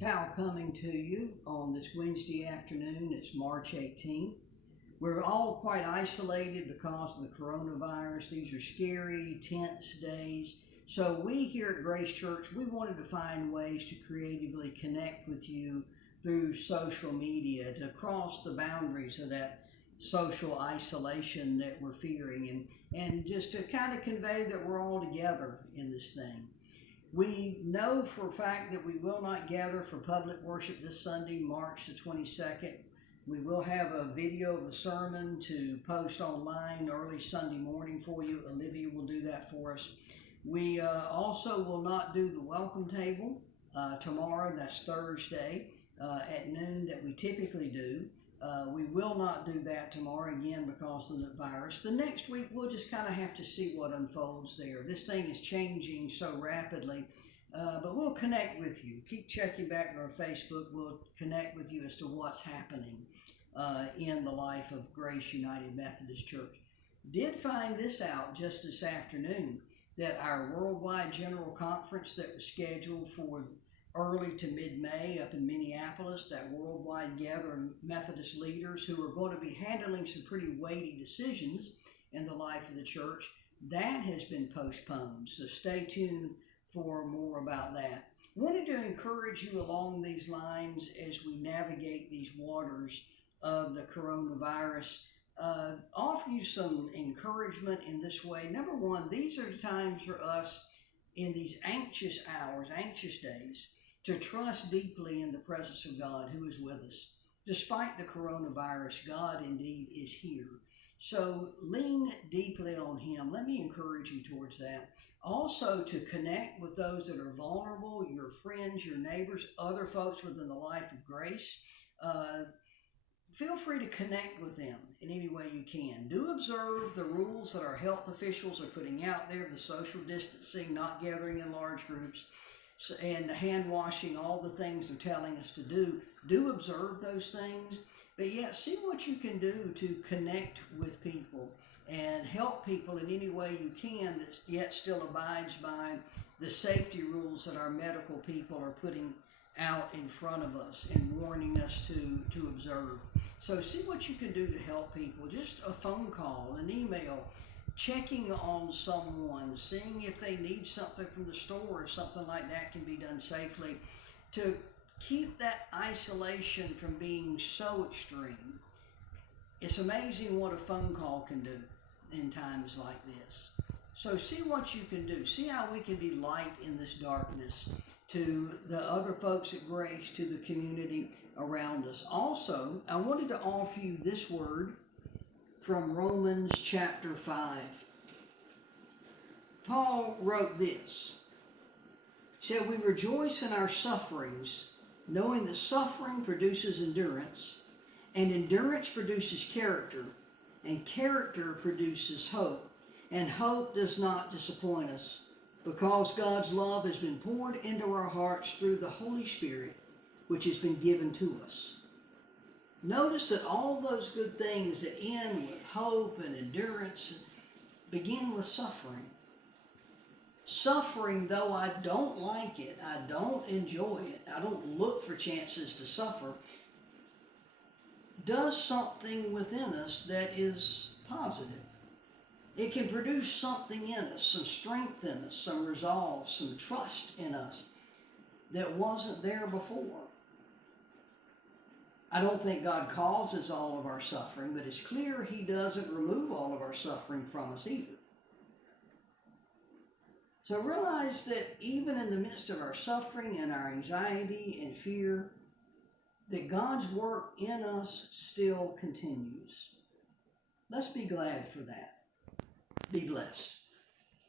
Tao coming to you on this Wednesday afternoon. It's March 18th. We're all quite isolated because of the coronavirus. These are scary, tense days. So we here at Grace Church, we wanted to find ways to creatively connect with you through social media to cross the boundaries of that social isolation that we're fearing and just to kind of convey that we're all together in this thing. We know for a fact that we will not gather for public worship this Sunday, March the 22nd. We will have a video of the sermon to post online early Sunday morning for you. Olivia will do that for us. We also will not do the welcome table tomorrow. That's Thursday at noon that we typically do. We will not do that tomorrow again because of the virus. The next week, we'll just kind of have to see what unfolds there. This thing is changing so rapidly, but we'll connect with you. Keep checking back on our Facebook. We'll connect with you as to what's happening in the life of Grace United Methodist Church. Did find this out just this afternoon, that our worldwide general conference that was scheduled for early to mid-May up in Minneapolis, that worldwide gathering Methodist leaders who are going to be handling some pretty weighty decisions in the life of the church, that has been postponed. So stay tuned for more about that. Wanted to encourage you along these lines as we navigate these waters of the coronavirus. Offer you some encouragement in this way. Number one, these are times for us in these anxious hours, anxious days, to trust deeply in the presence of God who is with us. Despite the coronavirus, God indeed is here. So lean deeply on Him. Let me encourage you towards that. Also to connect with those that are vulnerable, your friends, your neighbors, other folks within the life of Grace. Feel free to connect with them in any way you can. Do observe the rules that our health officials are putting out there, the social distancing, not gathering in large groups, and the hand washing, all the things they're telling us to do. Do observe those things, but yet see what you can do to connect with people and help people in any way you can that yet still abides by the safety rules that our medical people are putting out in front of us and warning us to observe. So see what you can do to help people. Just a phone call, an email, checking on someone, seeing if they need something from the store, if something like that can be done safely, to keep that isolation from being so extreme. It's amazing what a phone call can do in times like this. So see what you can do. See how we can be light in this darkness to the other folks at Grace, to the community around us. Also, I wanted to offer you this word from Romans chapter 5. Paul wrote this. He said, "We rejoice in our sufferings, knowing that suffering produces endurance, and endurance produces character, and character produces hope. And hope does not disappoint us, because God's love has been poured into our hearts through the Holy Spirit, which has been given to us." Notice that all those good things that end with hope and endurance begin with suffering. Suffering, though I don't like it, I don't enjoy it, I don't look for chances to suffer, does something within us that is positive. It can produce something in us, some strength in us, some resolve, some trust in us that wasn't there before. I don't think God causes all of our suffering, but it's clear He doesn't remove all of our suffering from us either. So realize that even in the midst of our suffering and our anxiety and fear, that God's work in us still continues. Let's be glad for that. Be blessed.